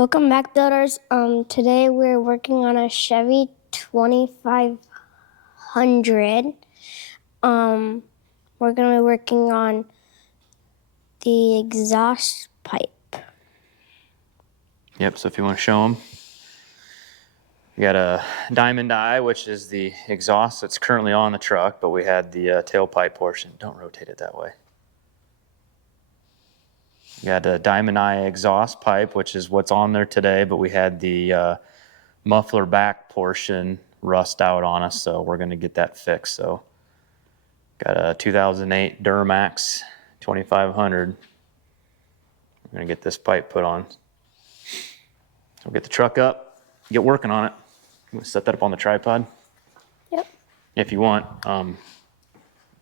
Welcome back, builders. Today we're working on a Chevy 2500. We're gonna be working on the exhaust pipe. Yep, so if you want to show them, we got a diamond eye, which is the exhaust that's currently on the truck, but we had the tailpipe portion. Don't rotate it that way. We got a diamond eye exhaust pipe, which is what's on there today, but we had the muffler back portion rust out on us, so we're going to get that fixed. So got a 2008 Duramax 2500. We're going to get this pipe put on. So we'll get the truck up, get working on it. You want to set that up on the tripod? Yep. If you want,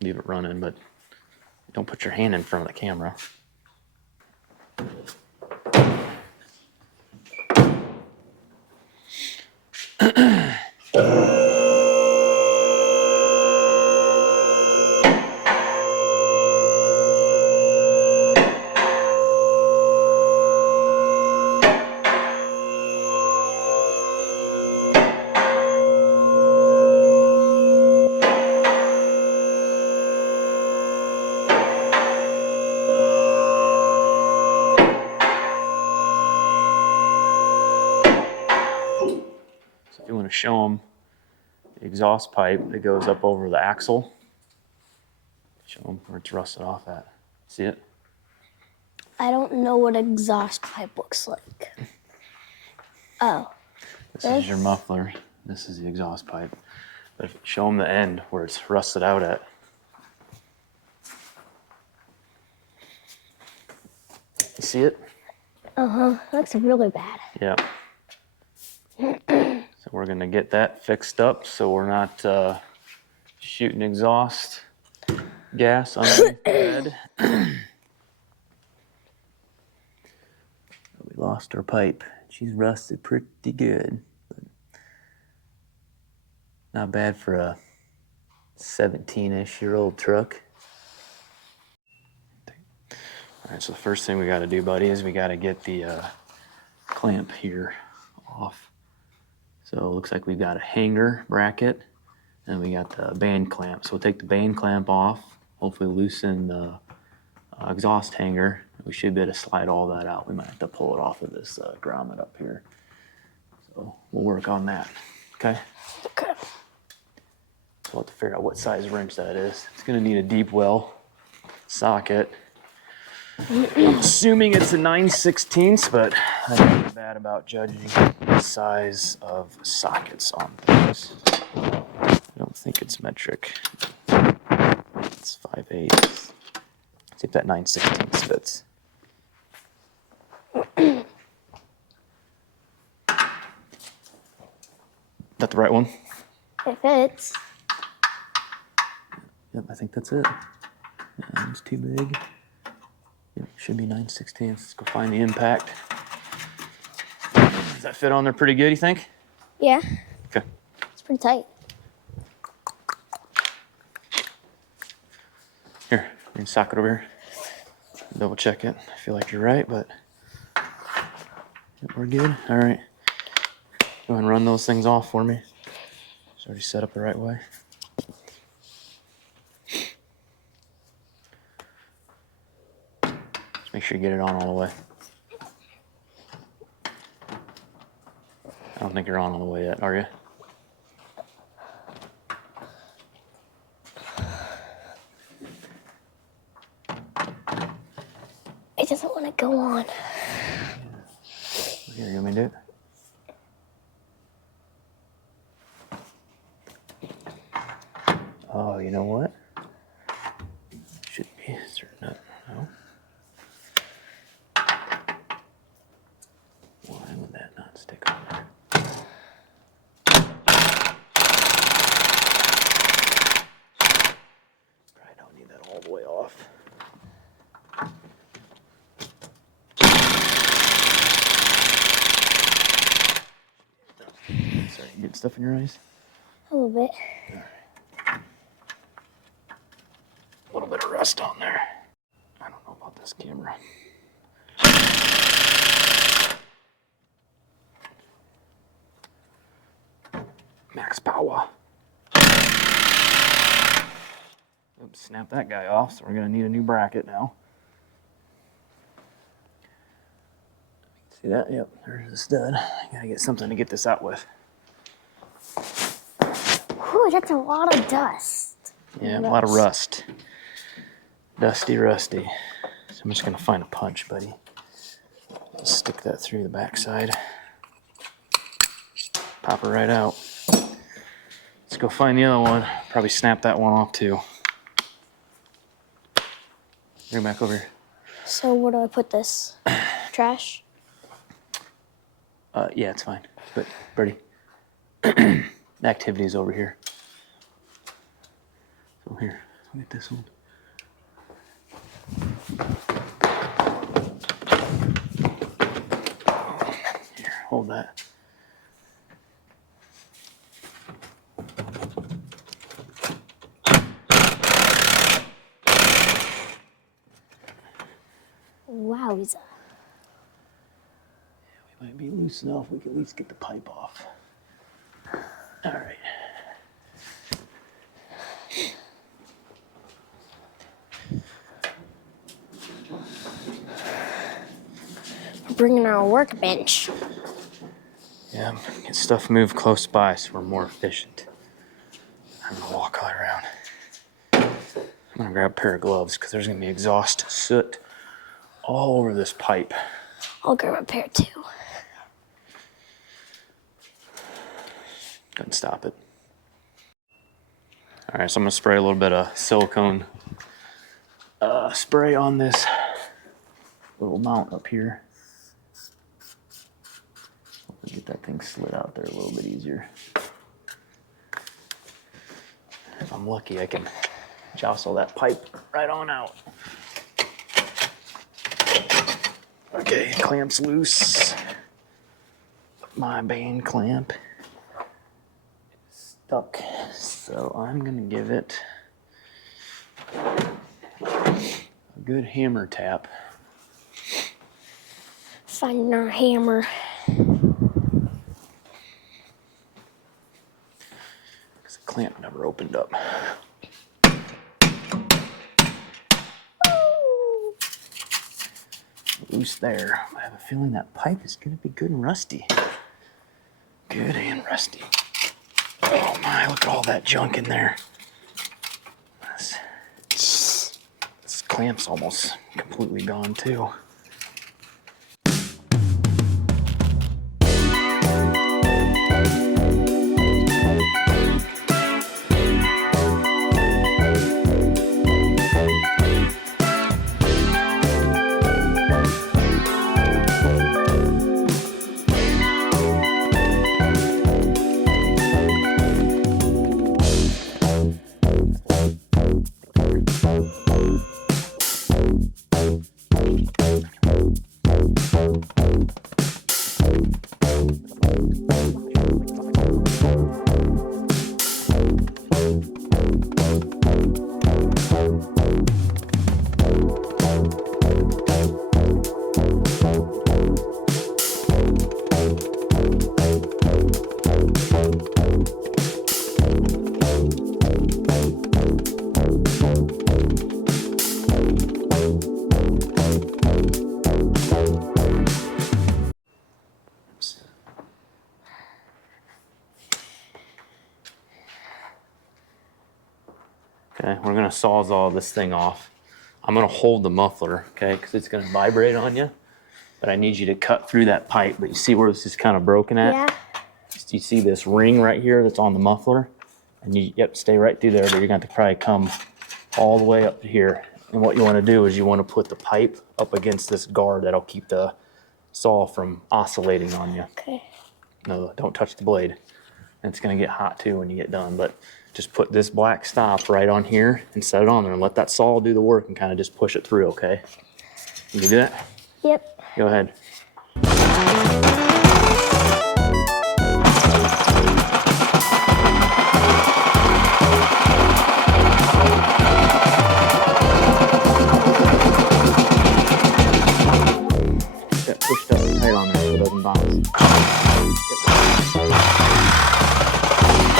leave it running, but don't put your hand in front of the camera. You want to show them the exhaust pipe that goes up over the axle. Show them where it's rusted off at. See it? I don't know what exhaust pipe looks like. Oh. This is your muffler. This is the exhaust pipe. But if you show them the end where it's rusted out at. You see it? Uh-huh. Looks really bad. Yeah. So we're going to get that fixed up so we're not shooting exhaust gas underneath the bed. We lost our pipe. She's rusted pretty good. But not bad for a 17-ish-year-old truck. All right, so the first thing we got to do, buddy, is we got to get the clamp here off. So it looks like we've got a hanger bracket and we got the band clamp. So we'll take the band clamp off, hopefully loosen the exhaust hanger. We should be able to slide all that out. We might have to pull it off of this grommet up here. So we'll work on that, okay? Okay. So we'll have to figure out what size wrench that is. It's gonna need a deep well socket. I'm assuming it's a 9/16, but I don't feel bad about judging the size of sockets on things. I don't think it's metric. It's 5/8. See if that 9/16 fits. Is that the right one? It fits. Yep, I think that's it. Yeah, it's too big. Yep, should be 9/16. Let's go find the impact. Does that fit on there pretty good, you think? Yeah. Okay. It's pretty tight. Here, bring the socket over here. Double check it. I feel like you're right, but yep, we're good. All right. Go ahead and run those things off for me. It's already set up the right way. Just make sure you get it on all the way. I don't think you're on all the way yet, are you? It doesn't want to go on. Here, you want me to do it? Oh, you know what? Should be a certain nut. No. Why would that not stick on there? Probably don't need that all the way off. Sorry, you getting stuff in your eyes? A little bit. All right. A little bit of rust on there. I don't know about this camera. Max power. Oops, snap that guy off, so we're gonna need a new bracket now. See that? Yep, there's the stud. I gotta get something to get this out with. Whew, that's a lot of dust. Yeah, a lot of rust. Dusty, rusty. So I'm just gonna find a punch, buddy. Stick that through the backside. Pop it right out. Let's go find the other one. Probably snap that one off too. Bring it back over here. So where do I put this? Trash? Yeah, it's fine. But, Birdie, the activity's over here. So here, I'll get this one. Here, hold that. Wowza. We might be loose enough, we can at least get the pipe off. All right. We're bringing our workbench. Yeah, get stuff moved close by so we're more efficient. I'm gonna walk all around. I'm gonna grab a pair of gloves because there's gonna be exhaust soot all over this pipe. I'll grab a pair too. Couldn't stop it. All right, so I'm gonna spray a little bit of silicone spray on this little mount up here. Get that thing slid out there a little bit easier. If I'm lucky, I can jostle that pipe right on out. Okay, clamp's loose. My band clamp is stuck, so I'm gonna give it a good hammer tap. Finding our hammer. Because the clamp never opened up. Loose there. I have a feeling that pipe is going to be good and rusty. Good and rusty. Oh my, look at all that junk in there. This clamp's almost completely gone too. Okay, we're gonna sawzall this thing off. I'm gonna hold the muffler, okay, because it's gonna vibrate on you. But I need you to cut through that pipe. But you see where this is kind of broken at? Yeah. You see this ring right here that's on the muffler? And you, yep, stay right through there, but you're gonna have to probably come all the way up to here. And what you wanna do is you wanna put the pipe up against this guard that'll keep the saw from oscillating on you. Okay. No, don't touch the blade. And it's gonna get hot too when you get done, but just put this black stop right on here and set it on there and let that saw do the work and kind of just push it through, okay? Can you do that? Yep. Go ahead. Get pushed up tight on there so it doesn't bounce. Yep.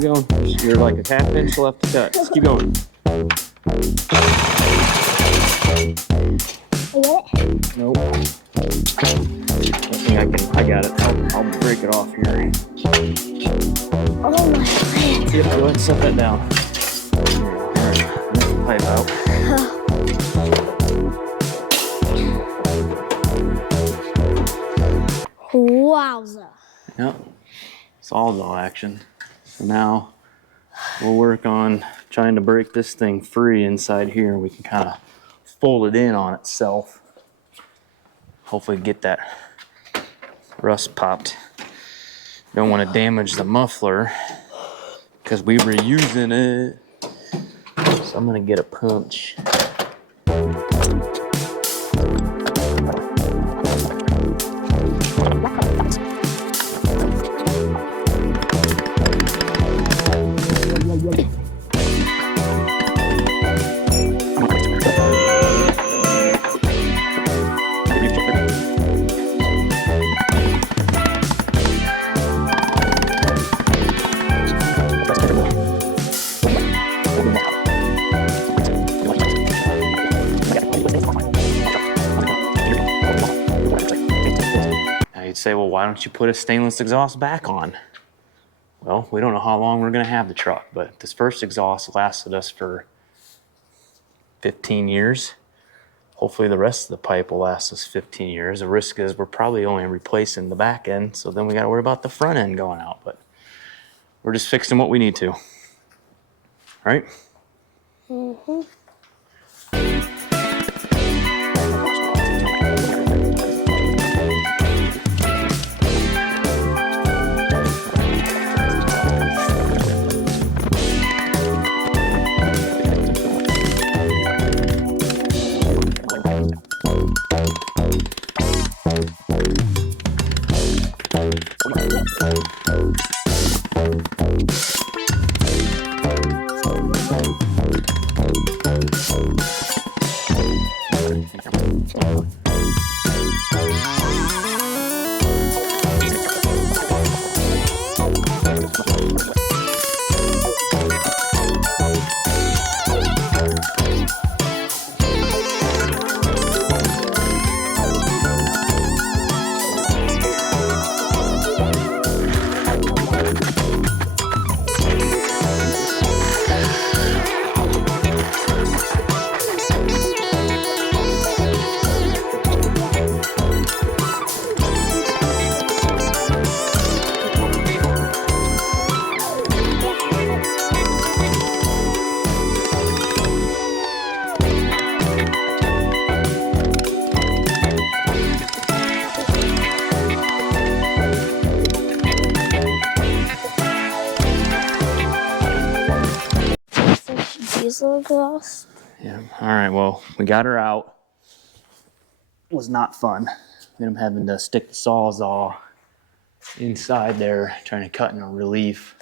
Keep going. You're like a half inch left to cut. Just keep going. I get it? Nope. I got it. I'll break it off here. Oh my god. Yep, go ahead and set that down. Alright, lift the pipe out. Wowza. Yep. Sawzall action. So now we'll work on trying to break this thing free inside here. We can kind of fold it in on itself. Hopefully get that rust popped. Don't want to damage the muffler because we were using it. So I'm gonna get a punch. You'd say, well, why don't you put a stainless exhaust back on? Well, we don't know how long we're going to have the truck, but this first exhaust lasted us for 15 years. Hopefully the rest of the pipe will last us 15 years. The risk is we're probably only replacing the back end, so then we got to worry about the front end going out, but we're just fixing what we need to. All right? Mm-hmm. Diesel exhaust. Yeah. All right. Well, we got her out. It was not fun. Then I'm having to stick the Sawzall inside there, trying to cut in a relief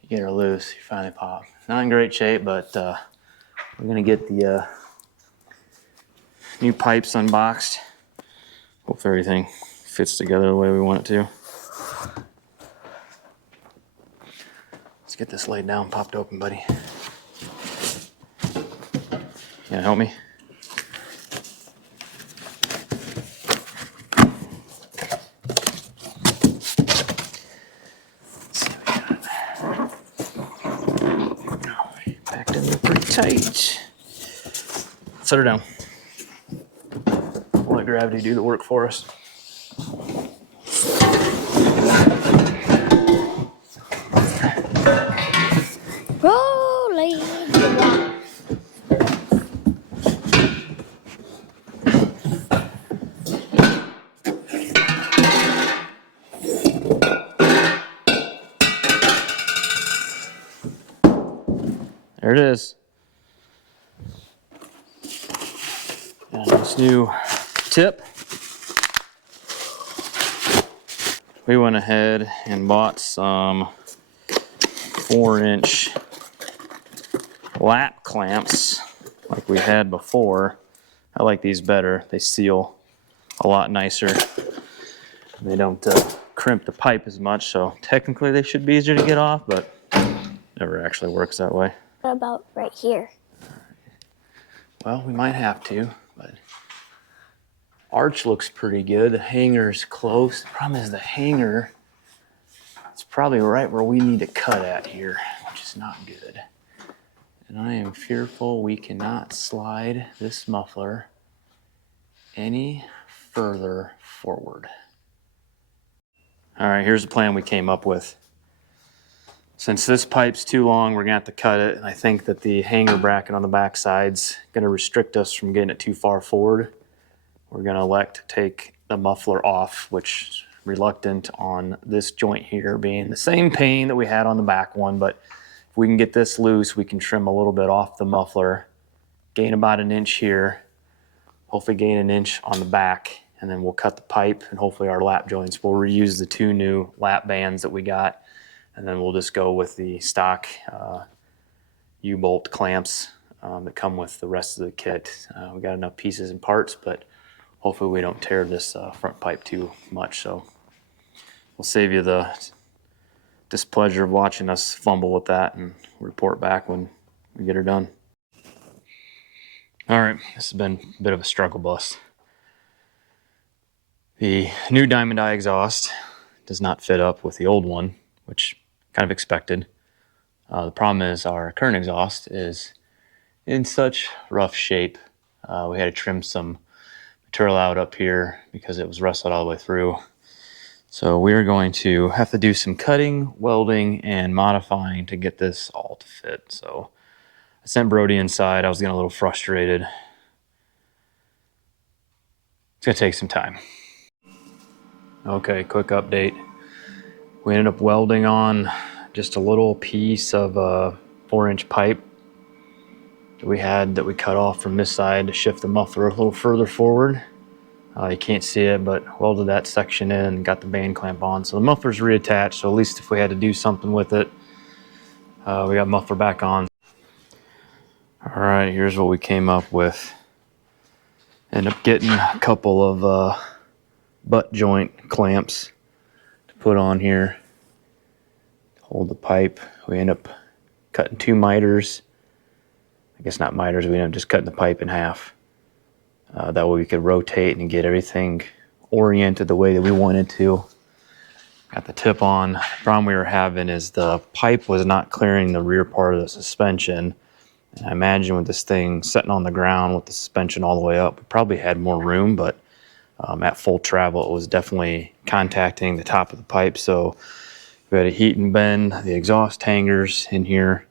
to get her loose. She finally popped. Not in great shape, but we're gonna get the new pipes unboxed. Hope everything fits together the way we want it to. Let's get this laid down, popped open, buddy. You gonna help me? Let's see what we got. Packed in there pretty tight. Set her down. We'll let gravity do the work for us. Rolling. There it is. Got a nice new tip. We went ahead and bought some 4-inch lap clamps like we had before. I like these better. They seal a lot nicer. They don't crimp the pipe as much, so technically they should be easier to get off, but never actually works that way. What about right here? Well, we might have to, but arch looks pretty good. The hanger's close. The problem is the hanger, it's probably right where we need to cut at here, which is not good. And I am fearful we cannot slide this muffler any further forward. All right, here's the plan we came up with. Since this pipe's too long, we're gonna have to cut it, and I think that the hanger bracket on the back side's gonna restrict us from getting it too far forward. We're gonna elect to take the muffler off, which is reluctant on this joint here being the same pain that we had on the back one, but if we can get this loose, we can trim a little bit off the muffler, gain about an inch here, hopefully gain an inch on the back, and then we'll cut the pipe and hopefully our lap joints. We'll reuse the 2 new lap bands that we got, and then we'll just go with the stock U-bolt clamps that come with the rest of the kit. We got enough pieces and parts, but hopefully we don't tear this front pipe too much. So we'll save you the displeasure of watching us fumble with that and report back when we get her done. All right, this has been a bit of a struggle bus. The new Diamond Eye exhaust does not fit up with the old one, which kind of expected. The problem is our current exhaust is in such rough shape. We had to trim some material out up here because it was rusted all the way through. So we're going to have to do some cutting, welding, and modifying to get this all to fit. So I sent Brody inside. I was getting a little frustrated. It's gonna take some time. Okay, quick update. We ended up welding on just a little piece of a 4-inch pipe that we had that we cut off from this side to shift the muffler a little further forward. You can't see it, but welded that section in and got the band clamp on. So the muffler's reattached, so at least if we had to do something with it, we got muffler back on. All right, here's what we came up with. Ended up getting a couple of butt joint clamps to put on here to hold the pipe. We end up cutting 2 miters. I guess not miters, we ended up just cutting the pipe in half. That way we could rotate and get everything oriented the way that we wanted to. Got the tip on. The problem we were having is the pipe was not clearing the rear part of the suspension. And I imagine with this thing sitting on the ground with the suspension all the way up, we probably had more room, but at full travel, it was definitely contacting the top of the pipe. So we had to heat and bend the exhaust hangers in here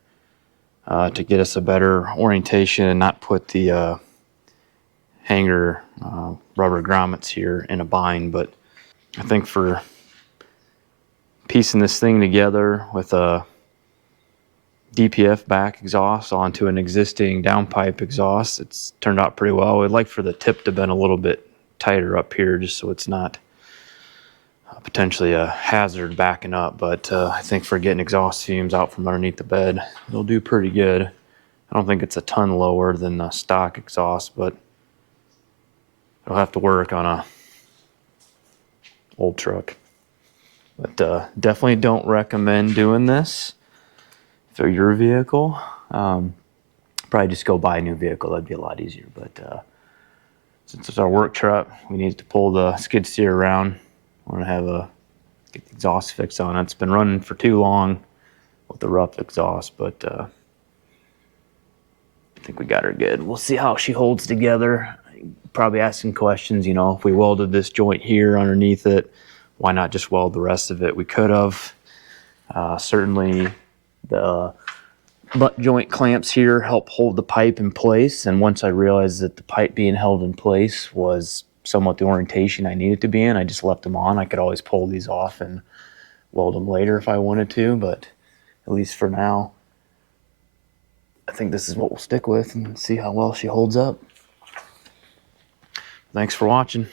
to get us a better orientation and not put the hanger rubber grommets here in a bind. But I think for piecing this thing together with a DPF back exhaust onto an existing downpipe exhaust, it's turned out pretty well. I'd like for the tip to bend a little bit tighter up here just so it's not potentially a hazard backing up, but I think for getting exhaust fumes out from underneath the bed, it'll do pretty good. I don't think it's a ton lower than the stock exhaust, but it'll have to work on a old truck. But definitely don't recommend doing this for your vehicle. Probably just go buy a new vehicle. That'd be a lot easier. But since it's our work truck, we need to pull the skid steer around. I want to have get the exhaust fix on it. It's been running for too long with the rough exhaust, but I think we got her good. We'll see how she holds together. Probably asking questions, you know, if we welded this joint here underneath it, why not just weld the rest of it? We could have. Certainly the butt joint clamps here help hold the pipe in place, and once I realized that the pipe being held in place was somewhat the orientation I needed to be in, I just left them on. I could always pull these off and weld them later if I wanted to, but at least for now, I think this is what we'll stick with and see how well she holds up. Thanks for watching.